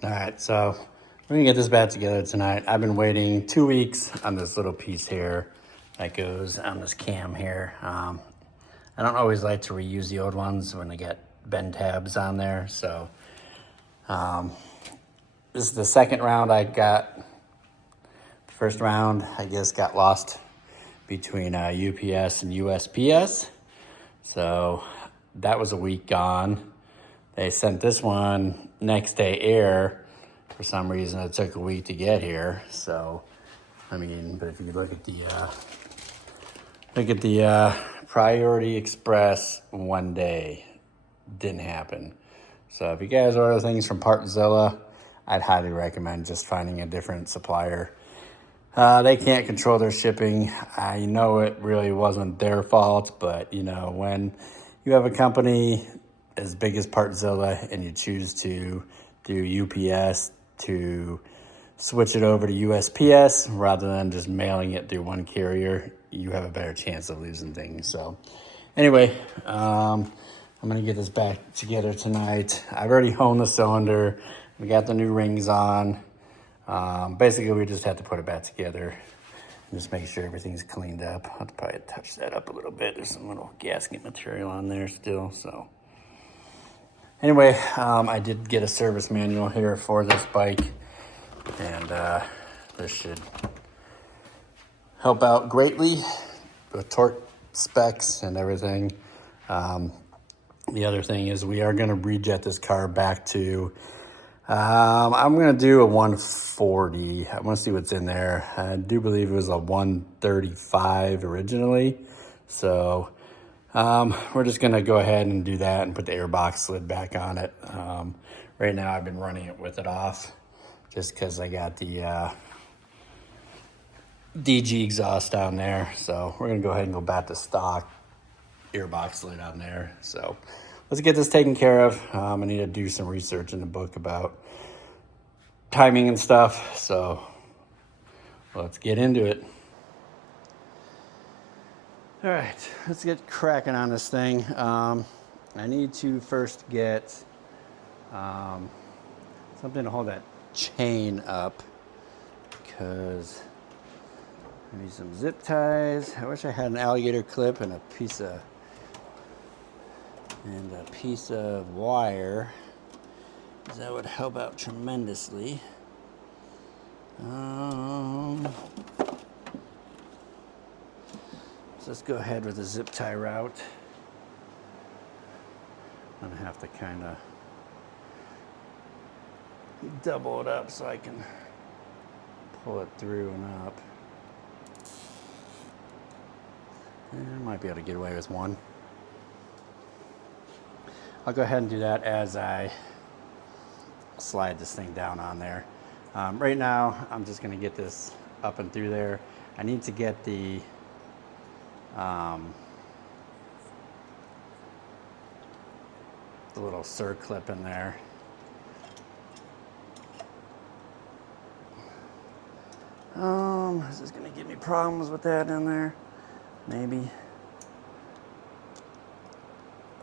All right, so we're gonna get this back together tonight. I've been waiting 2 weeks on this little piece here that goes on this cam here. I don't always like to reuse the old ones when they get bend tabs on there. So this is the second round I got. The first round, I guess, got lost between UPS and USPS. So that was a week gone. They sent this one next day air. For some reason, it took a week to get here. So, I mean, but if you look at the Priority Express, 1 day, didn't happen. So if you guys order things from Partzilla, I'd highly recommend just finding a different supplier. They can't control their shipping. I know it really wasn't their fault, but you know, when you have a company as big as Partzilla and you choose to do UPS to switch it over to USPS rather than just mailing it through one carrier, you have a better chance of losing things. So anyway, I'm gonna get this back together tonight. I've already honed the cylinder. We got the new rings on. Basically, we just have to put it back together and just make sure everything's cleaned up. I'll have to probably touch that up a little bit. There's some little gasket material on there still. So anyway, I did get a service manual here for this bike, and this should help out greatly with torque specs and everything. The other thing is we are going to rejet this car back to, I'm going to do a 140. I want to see what's in there. I do believe it was a 135 originally. So we're just going to go ahead and do that and put the airbox lid back on it. Right now I've been running it with it off just because I got the DG exhaust down there. So we're going to go ahead and go back to stock airbox lid on there. So let's get this taken care of. I need to do some research in the book about timing and stuff. So let's get into it. All right, let's get cracking on this thing. I need to first get something to hold that chain up because I need some zip ties. I wish I had an alligator clip and a piece of wire, because that would help out tremendously. So let's go ahead with the zip tie route. I'm gonna have to kind of double it up so I can pull it through and up. I might be able to get away with one. I'll go ahead and do that as I slide this thing down on there. Right now, I'm just going to get this up and through there. I need to get the little Circlip in there. Is this going to give me problems with that in there? Maybe.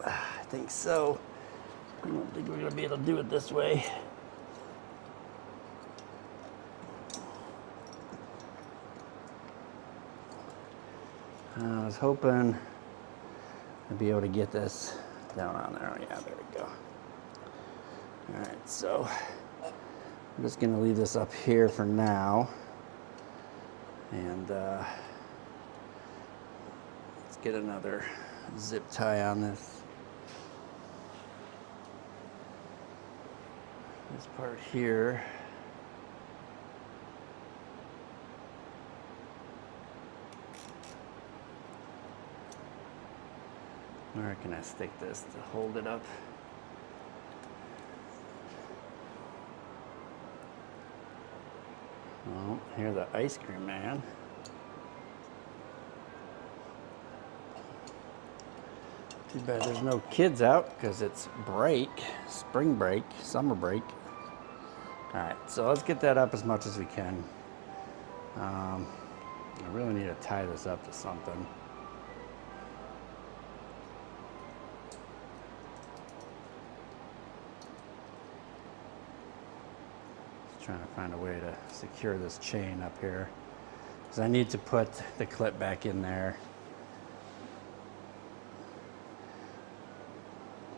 I think so. I don't think we're going to be able to do it this way. I was hoping I'd be able to get this down on there. Oh, yeah, there we go. All right, so I'm just going to leave this up here for now. And let's get another zip tie on this. This part here. Where can I stick this to hold it up? Oh, here's the ice cream man. Too bad there's no kids out because it's break, spring break, summer break. All right, so let's get that up as much as we can. I really need to tie this up to something. trying to find a way to secure this chain up here, because I need to put the clip back in there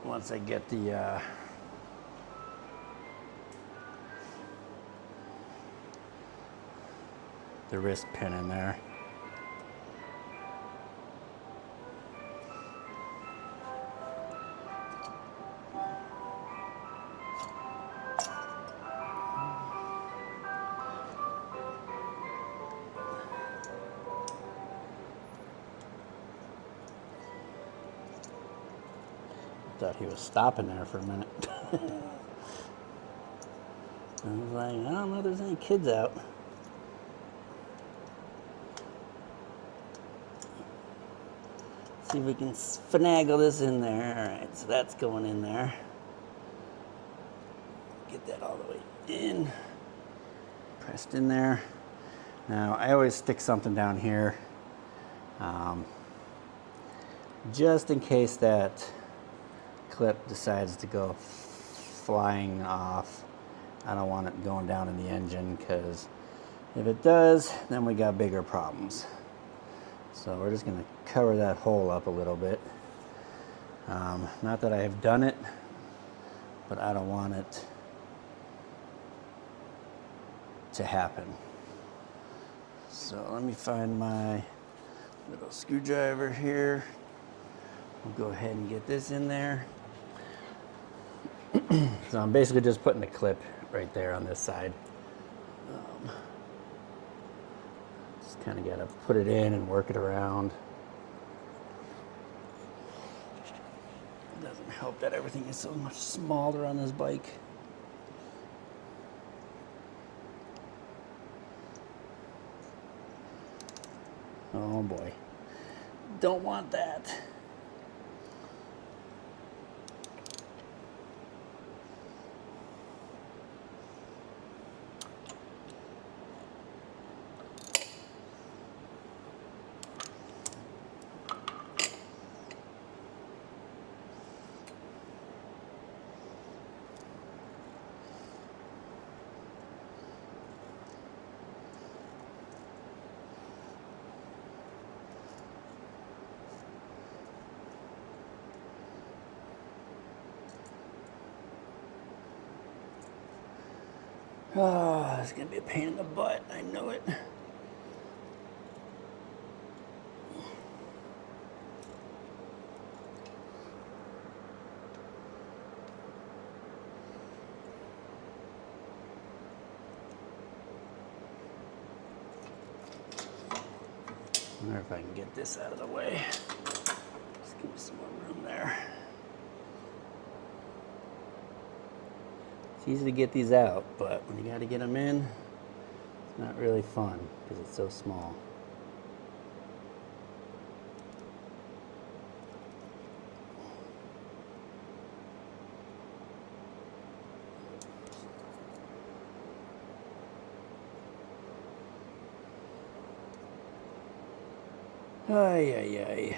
once I get the wrist pin in there. Thought he was stopping there for a minute. I was like, I don't know if there's any kids out. See if we can finagle this in there. All right, so that's going in there. Get that all the way in. Pressed in there. Now, I always stick something down here, just in case that clip decides to go flying off. I don't want it going down in the engine, because if it does, then we got bigger problems. So we're just going to cover that hole up a little bit. Not that I have done it, but I don't want it to happen. So let me find my little screwdriver here. We'll go ahead and get this in there. So I'm basically just putting the clip right there on this side. Just kind of got to put it in and work it around. It doesn't help that everything is so much smaller on this bike. Oh boy, don't want that. Oh, it's gonna be a pain in the butt. I know it. I wonder if I can get this out of the way. Just give me some more room there. It's easy to get these out, but when you got to get them in, it's not really fun because it's so small. Ay, ay, ay.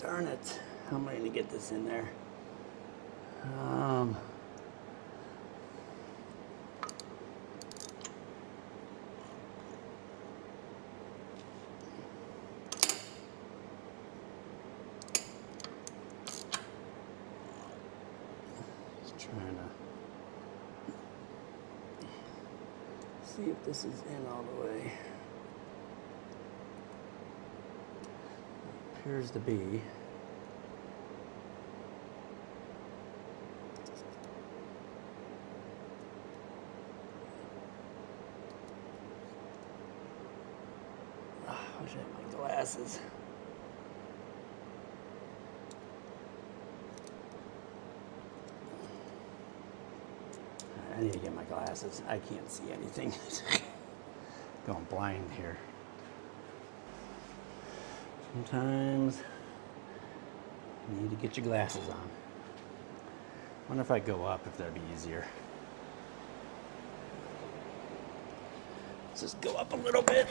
Darn it. How am I going to get this in there? Just trying to see if this is in all the way. Appears to be. I wish I had my glasses. I need to get my glasses. I can't see anything. Going blind here. Sometimes you need to get your glasses on. Wonder if I go up, if that'd be easier. Let's just go up a little bit.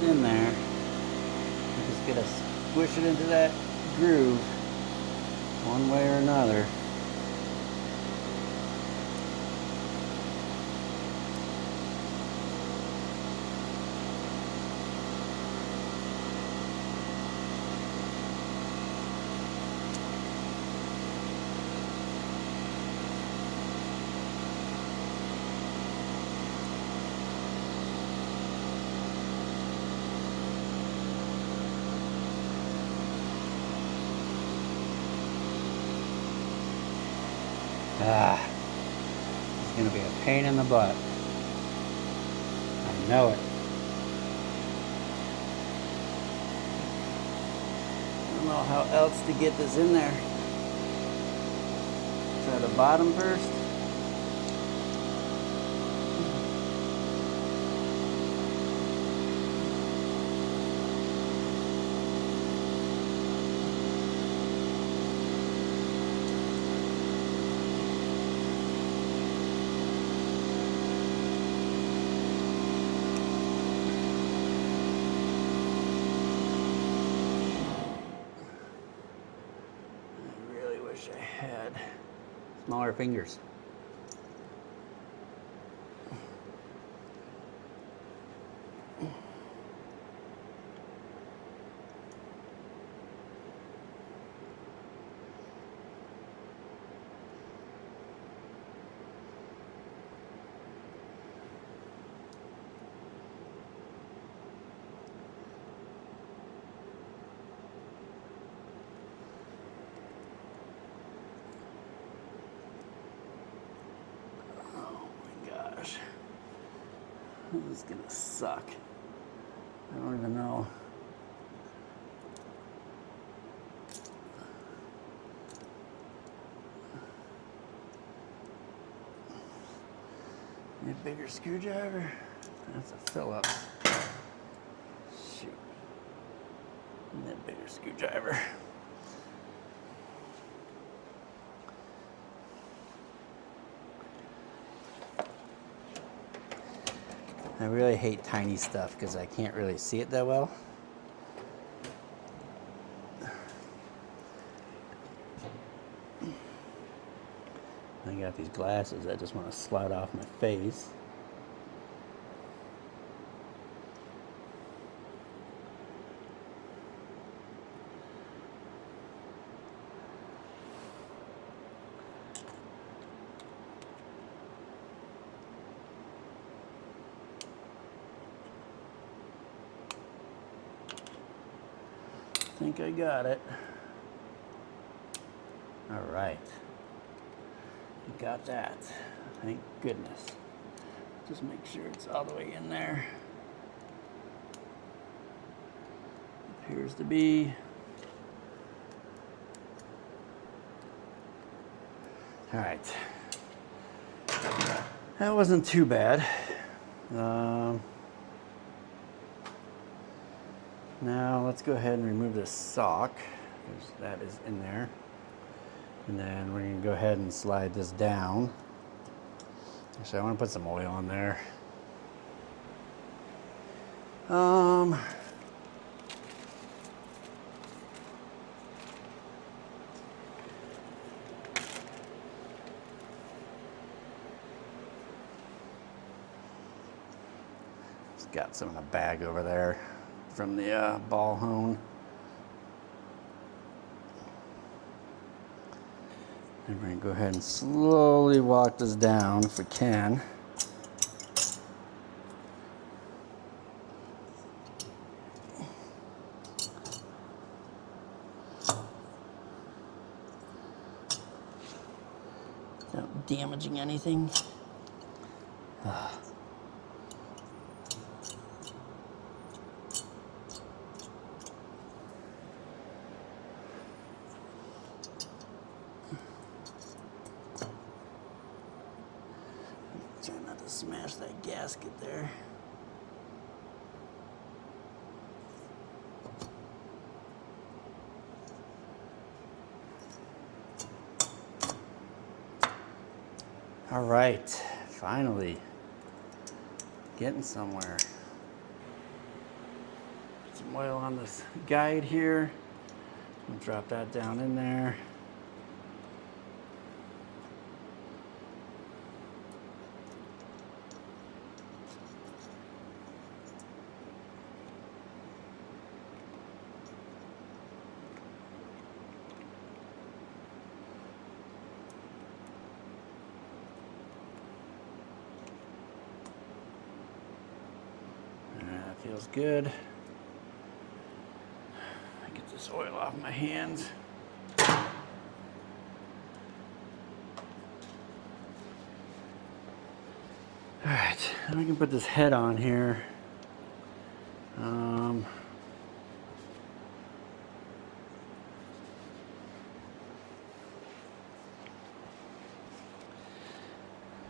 In there, we're just gonna squish it into that groove one way or another. It's gonna be a pain in the butt. I know it. I don't know how else to get this in there. Try the bottom first. I had smaller fingers. This is gonna suck. I don't even know. Need a bigger screwdriver? That's a Phillips. Shoot. Need a bigger screwdriver. I really hate tiny stuff because I can't really see it that well. I got these glasses I just want to slide off my face. I think I got it. All right. Got that. Thank goodness. Just make sure it's all the way in there. Appears to be. All right. That wasn't too bad. Now let's go ahead and remove this sock, because that is in there. And then we're going to go ahead and slide this down. Actually, I want to put some oil on there. It's got some in a bag over there from the ball hone. And we're gonna go ahead and slowly walk this down if we can. Without damaging anything. Try not to smash that gasket there. All right, finally getting somewhere. Put some oil on this guide here. I'll drop that down in there. That feels good. Get this oil off my hands. All right, then we can put this head on here.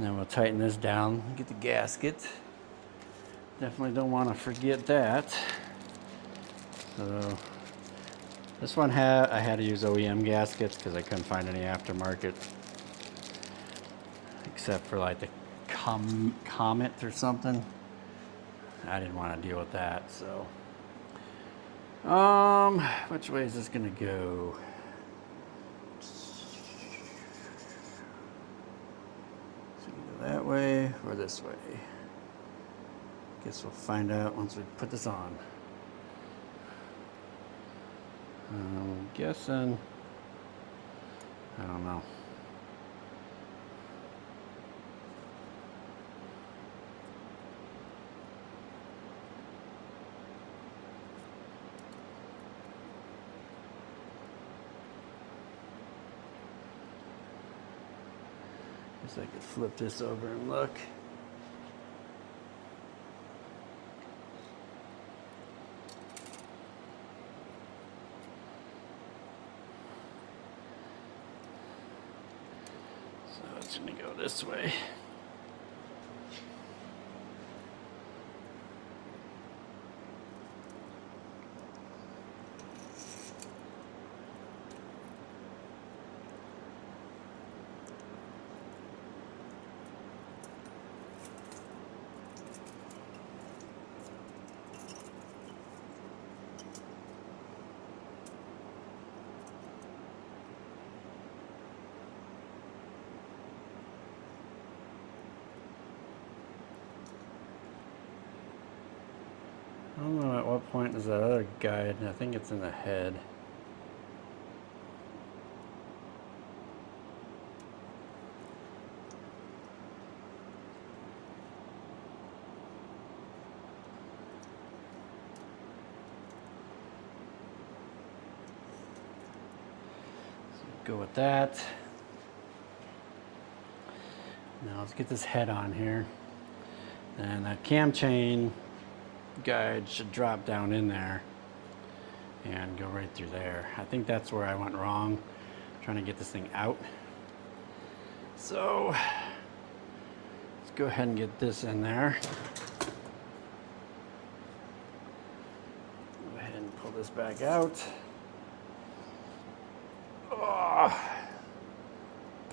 Then we'll tighten this down, get the gasket. Definitely don't want to forget that. So this one I had to use OEM gaskets because I couldn't find any aftermarket, except for like the Comet or something. I didn't want to deal with that, so. Which way is this gonna go? That way or this way? Guess we'll find out once we put this on. I'm guessing, I don't know. Guess I could flip this over and look. So it's gonna go this way. I don't know at what point is that other guide. I think it's in the head. So go with that. Now let's get this head on here. And that cam chain guide should drop down in there and go right through there. I think that's where I went wrong, trying to get this thing out. So let's go ahead and get this in there. Go ahead and pull this back out. Oh,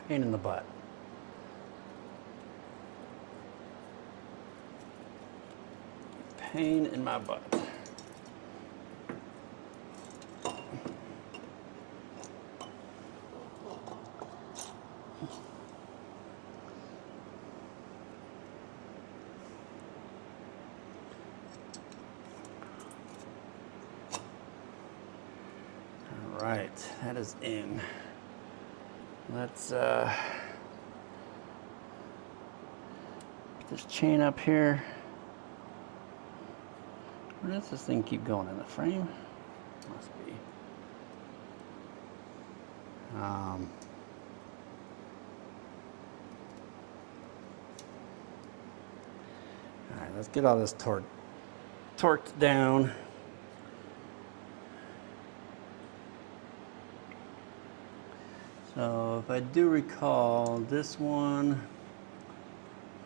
pain in the butt. Pain in my butt. right, that is in. Let's put this chain up here. Where does this thing keep going, in the frame? Must be. All right, let's get all this torqued down. So if I do recall, this one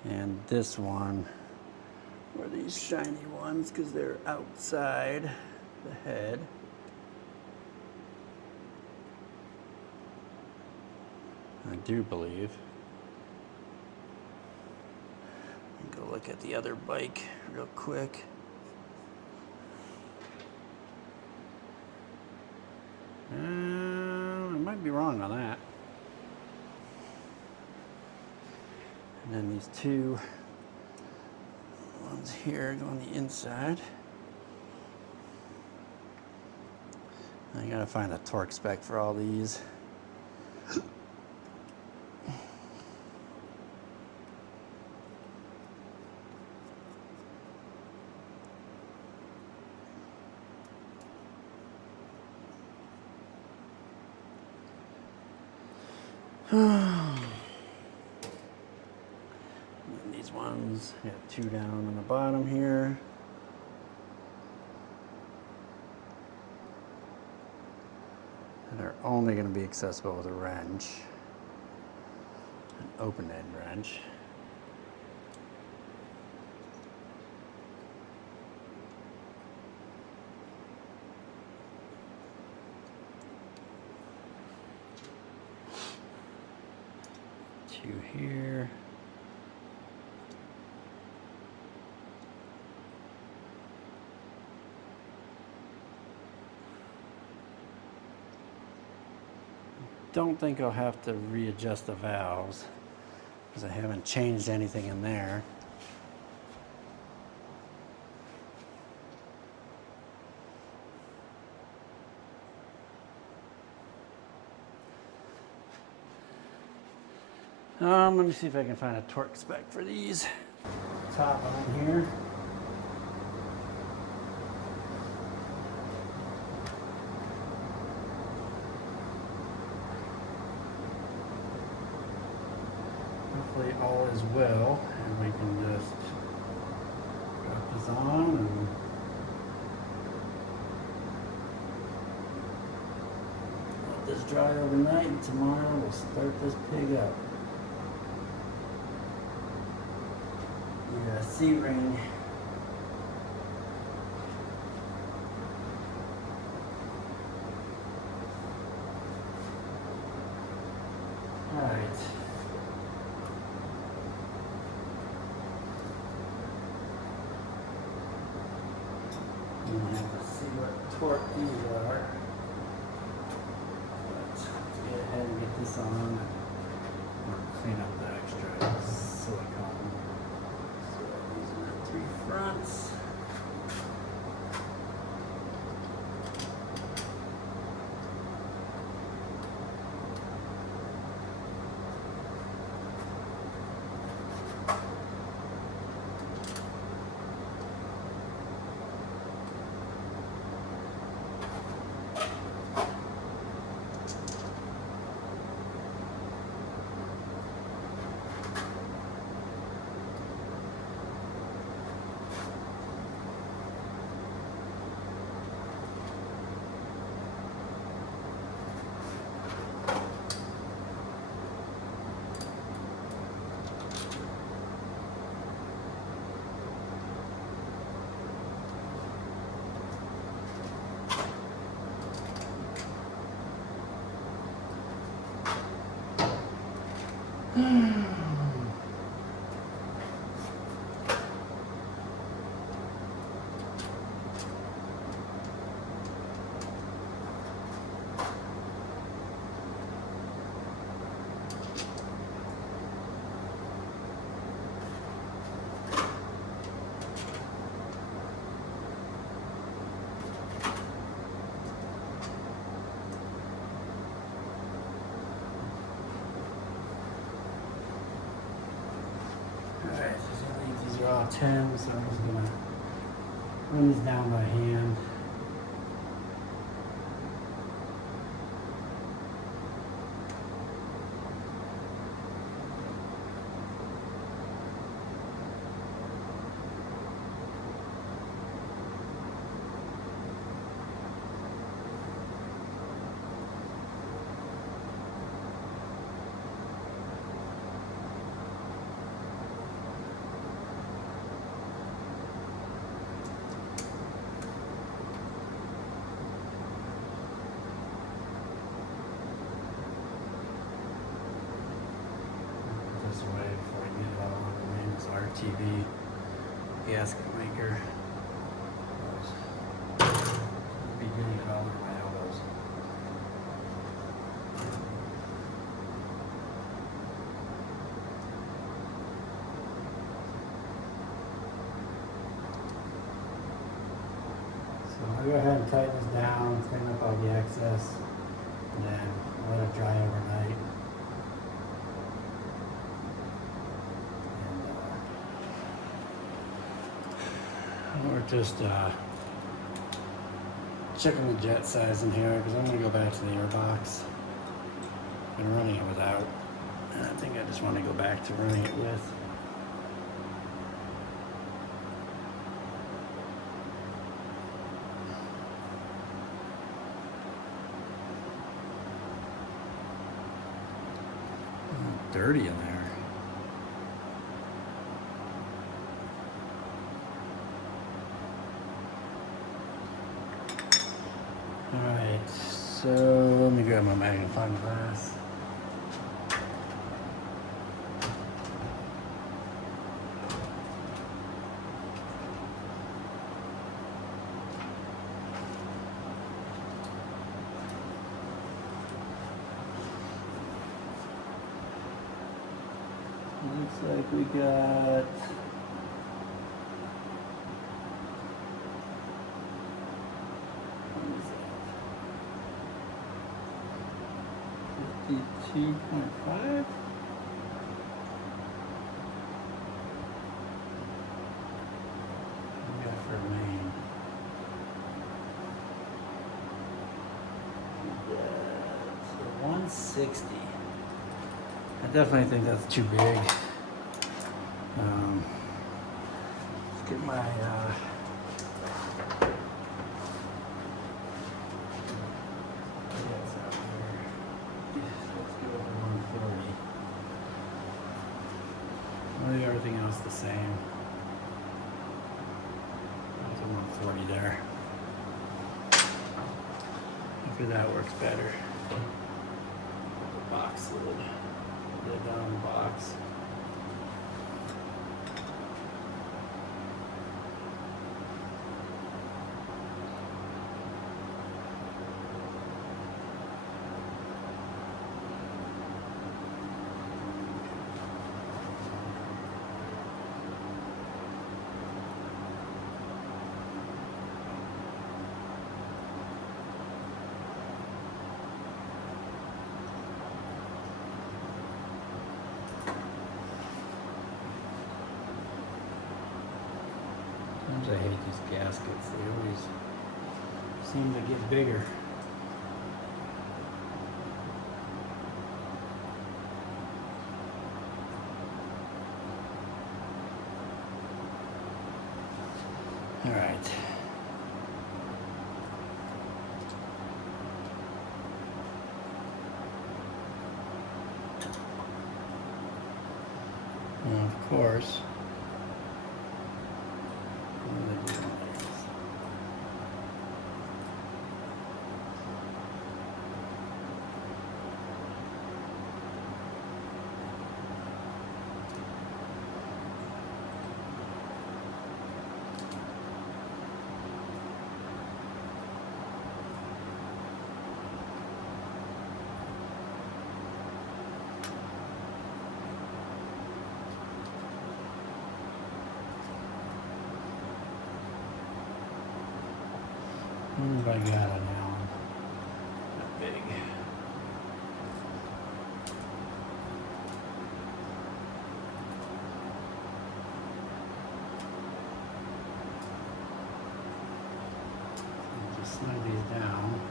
and this one were these shiny ones because they're outside the head. I do believe. Go look at the other bike real quick. I might be wrong on that. And then these two ones here go on the inside. I gotta find a torque spec for all these. These ones, got two down on the bottom here. And they're only going to be accessible with a wrench, an open-end wrench. Two here. Don't think I'll have to readjust the valves because I haven't changed anything in there. Let me see if I can find a torque spec for these. Top on here. Hopefully all is well, and we can just drop this on and let this dry overnight, and tomorrow we'll start this pig up. Yeah, C-ring. All right. I'm gonna have to see what torque these are. But let's get ahead and get this on. Or clean up the extra silicone. So these are the three fronts. are all 10, so I'm just gonna run these down by hand. This way before I get it all on the main. It's RTV gasket maker. Be getting it all over my elbows. So I'll go ahead and tighten this down, clean up all the excess, and then let it dry overnight. We're just checking the jet size in here because I'm going to go back to the airbox. Been running it without, and I think I just want to go back to running it with. Dirty in there. Alright, so let me grab my magnifying glass. Looks like we got what is that? 52.5. We got for main. So 160. I definitely think that's too big. Let's get my yes out here. Let's go over 140. I'll leave everything else the same. There's a 140 there. Hopefully that works better. The box lid. Lid down the box. Sometimes I hate these gaskets. They always seem to get bigger. All right. Now, of course, what have I got on now? Not big. snug these down.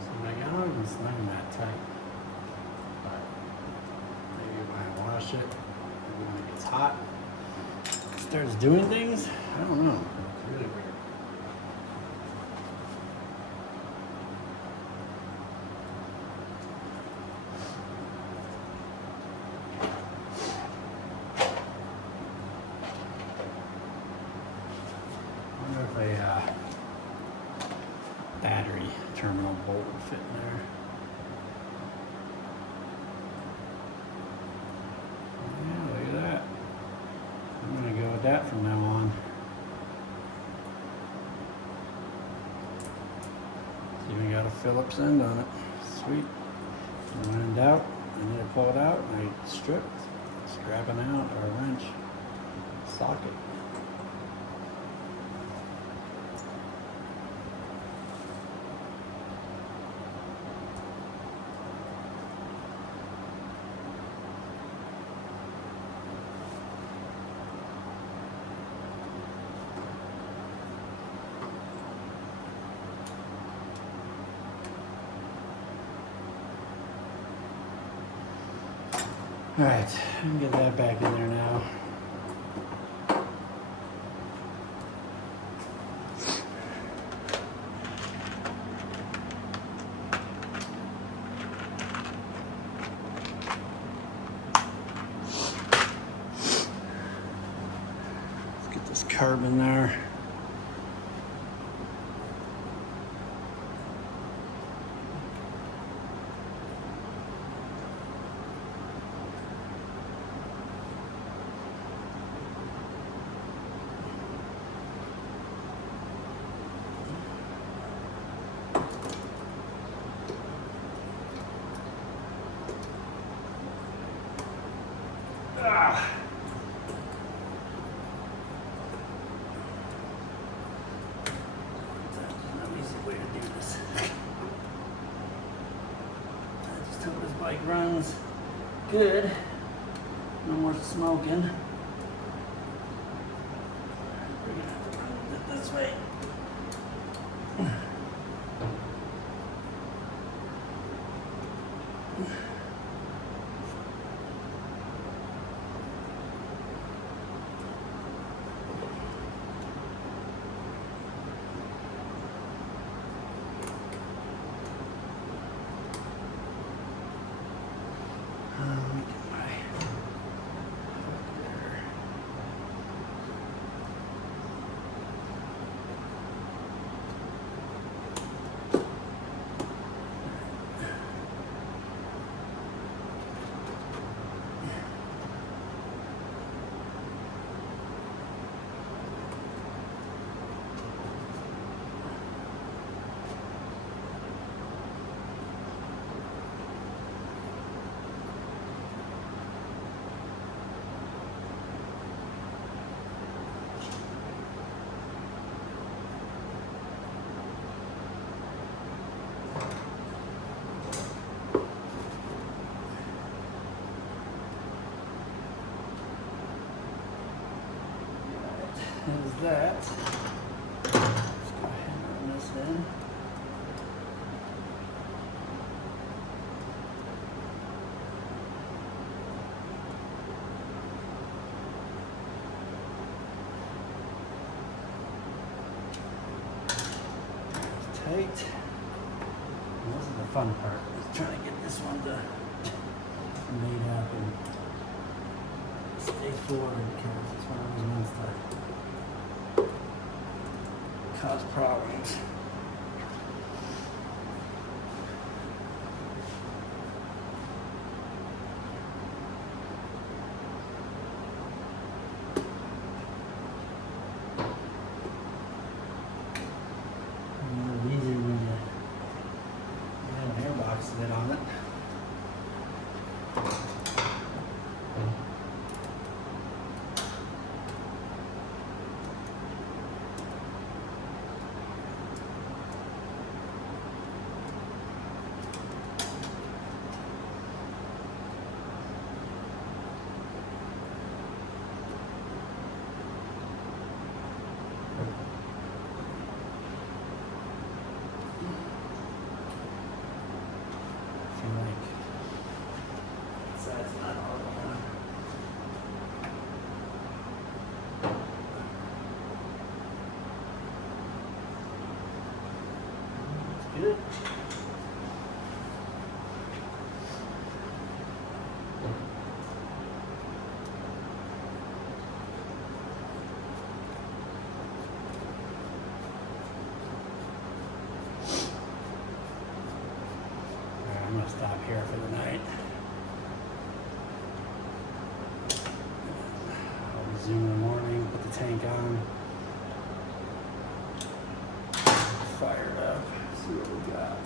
So like, I don't even snug them that tight. But maybe when I wash it, maybe when it gets hot, it starts doing things. I don't know. It's really weird. A battery terminal bolt will fit in there. Yeah, look at that. I'm going to go with that from now on. It's even got a Phillips end on it. Sweet. And when in doubt, I need to pull it out and I strip, scrapping out, or a wrench, socket. All right, I can get that back in there now. Let's get this carb in there. Bike runs good. No more smoking. We're gonna have to run it this way. Is that. Let's go ahead and run this in. It's tight. And this is the fun part. Is trying to get this one to made up and stay forward, because it's one of those ones that cause problems. It's easier when you have an airbox lid on it. I'm gonna stop here for the night. I'll resume in the morning, put the tank on. Fire it up, see what we got.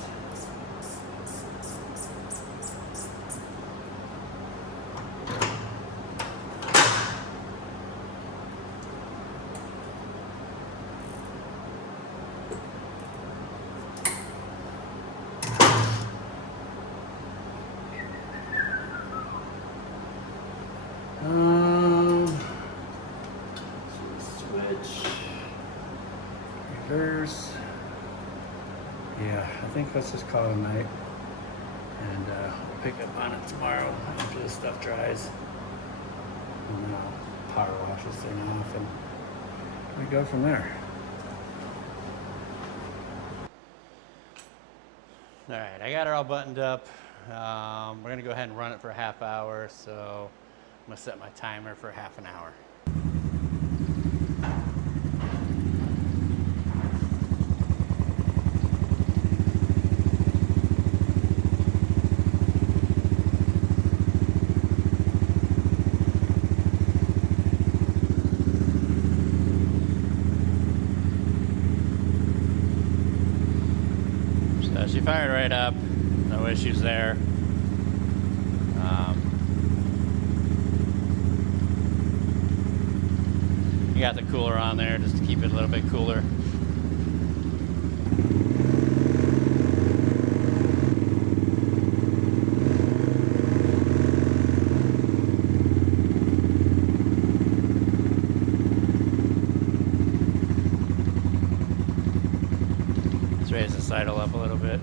Switch, reverse. Yeah, I think let's just call it a night, and we'll pick up on it tomorrow after this stuff dries, and power wash this thing off, and we go from there. All right, I got it all buttoned up. We're gonna go ahead and run it for a half hour, so I'm gonna set my timer for half an hour. So she fired right up, no issues there. You got the cooler on there just to keep it a little bit cooler. Let's raise the sidle up a little bit.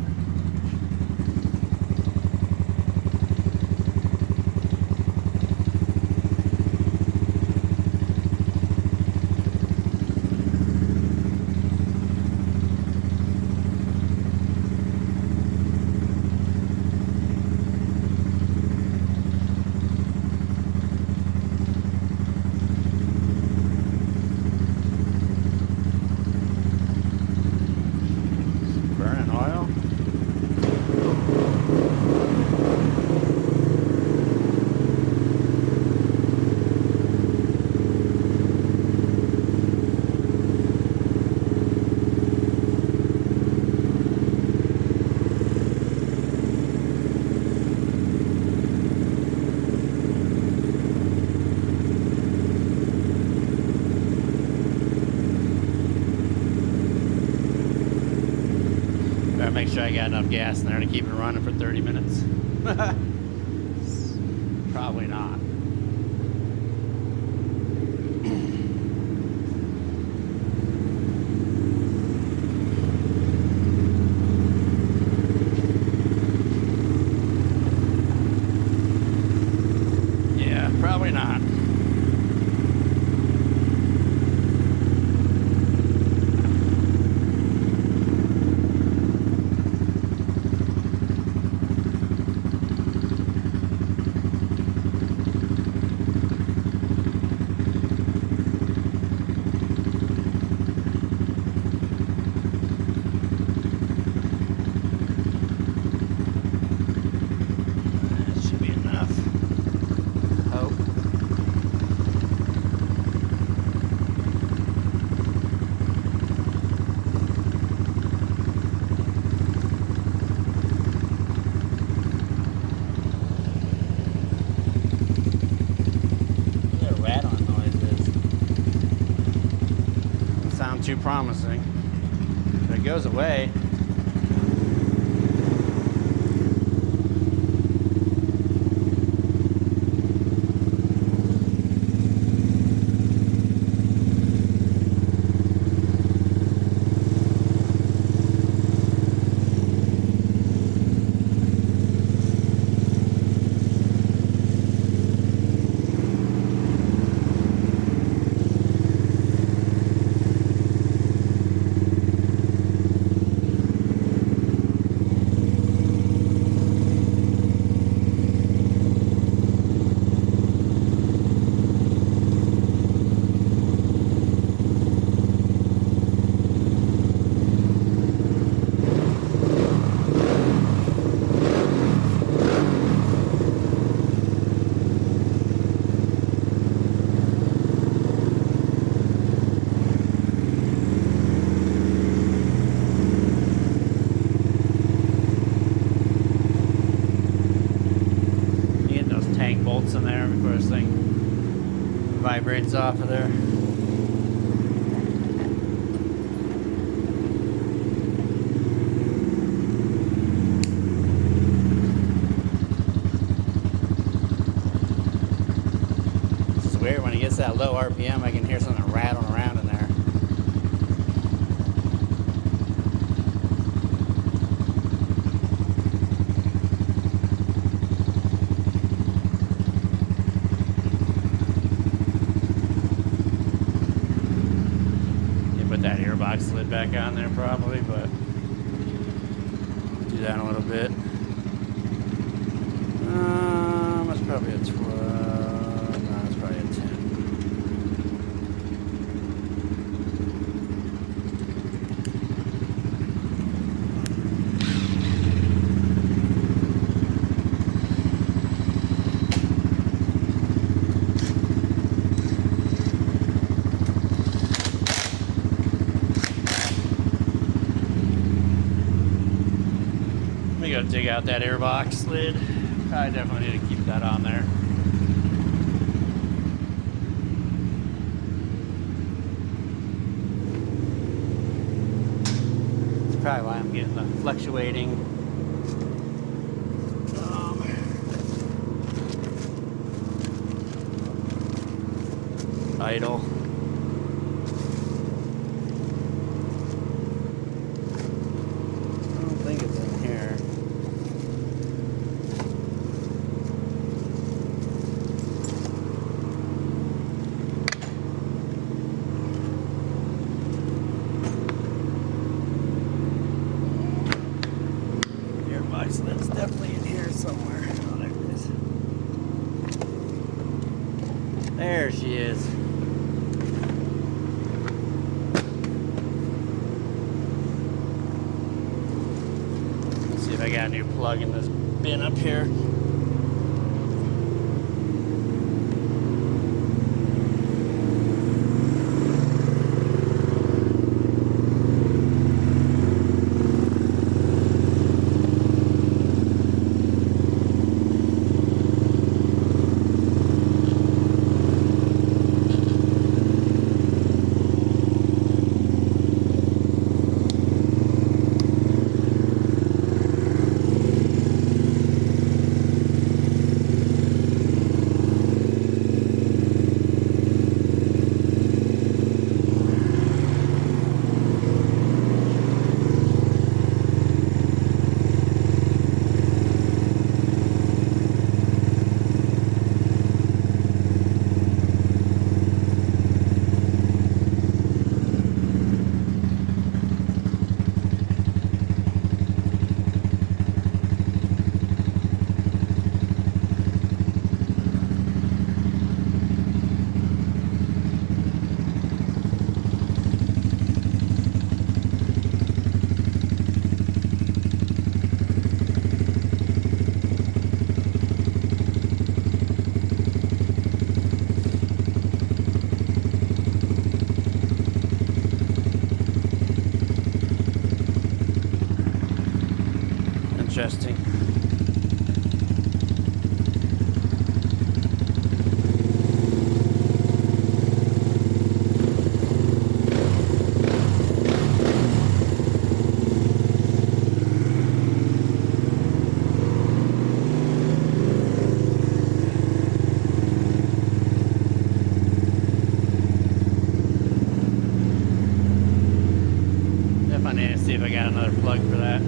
Burning oil. Better make sure I got enough gas in there to keep it running for 30 minutes. Probably not. Yeah, probably not. Too promising, but it goes away. vibrates off of there. It's weird when it gets that low RPM, I can hear something rattling around in there. Put that airbox lid back on there probably, but do that in a little bit. That's probably a 12. No, it's probably a 10. I'm gonna go dig out that airbox lid. I definitely need to keep that on there. That's probably why I'm getting the fluctuating idle. I don't think it's in here. So that's definitely in here somewhere. Oh, there it is. There she is. Let's see if I got a new plug in this bin up here. Interesting. Definitely need to see if I got another plug for that.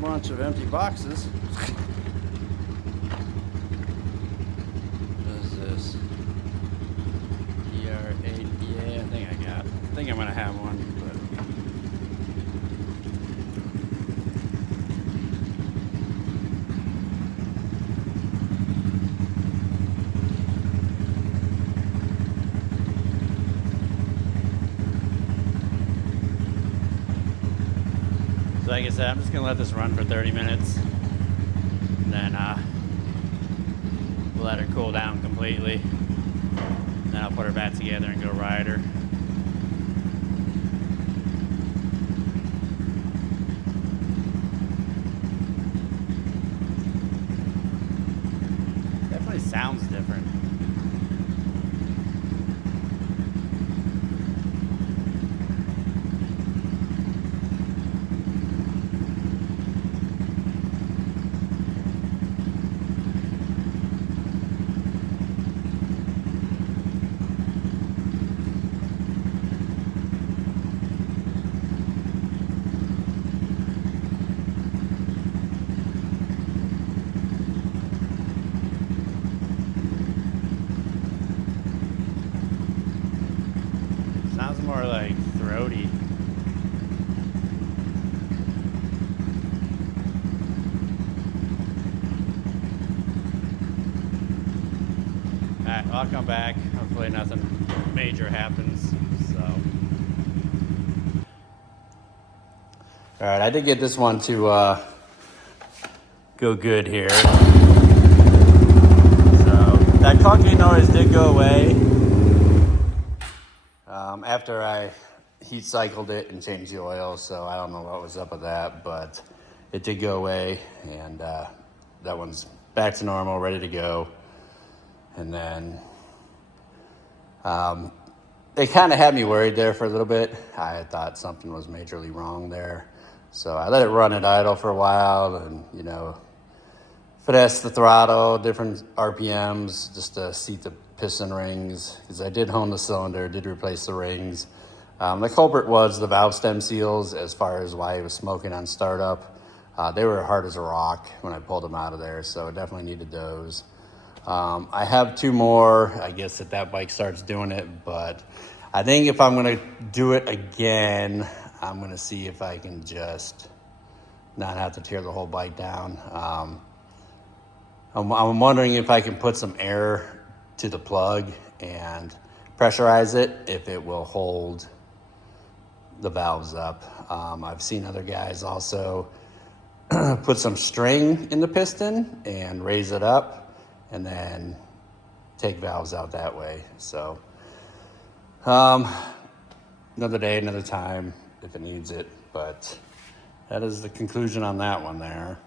Bunch of empty boxes. What is this? DR8. Yeah, I think I'm gonna have one, but like I said, I'm just gonna let this run for 30 minutes, and then let her cool down completely. Then I'll put her back together and go ride her. Definitely sounds different. Sounds more like throaty. Alright, I'll come back. Hopefully nothing major happens. So, alright, I did get this one to go good here. So that clunky noise did go away after I heat cycled it and changed the oil. So I don't know what was up with that, but it did go away, and that one's back to normal, ready to go. And then they kind of had me worried there for a little bit. I thought something was majorly wrong there. So I let it run at idle for a while and, you know, finesse the throttle, different RPMs, just to seat the piston rings, because I did hone the cylinder, did replace the rings. The culprit was the valve stem seals, as far as why it was smoking on startup. They were hard as a rock when I pulled them out of there, so it definitely needed those. I have two more, I guess, if that bike starts doing it, but I think if I'm going to do it again, I'm going to see if I can just not have to tear the whole bike down. I'm wondering if I can put some air to the plug and pressurize it, if it will hold the valves up. I've seen other guys also put some string in the piston and raise it up and then take valves out that way. So another day, another time if it needs it, but that is the conclusion on that one there.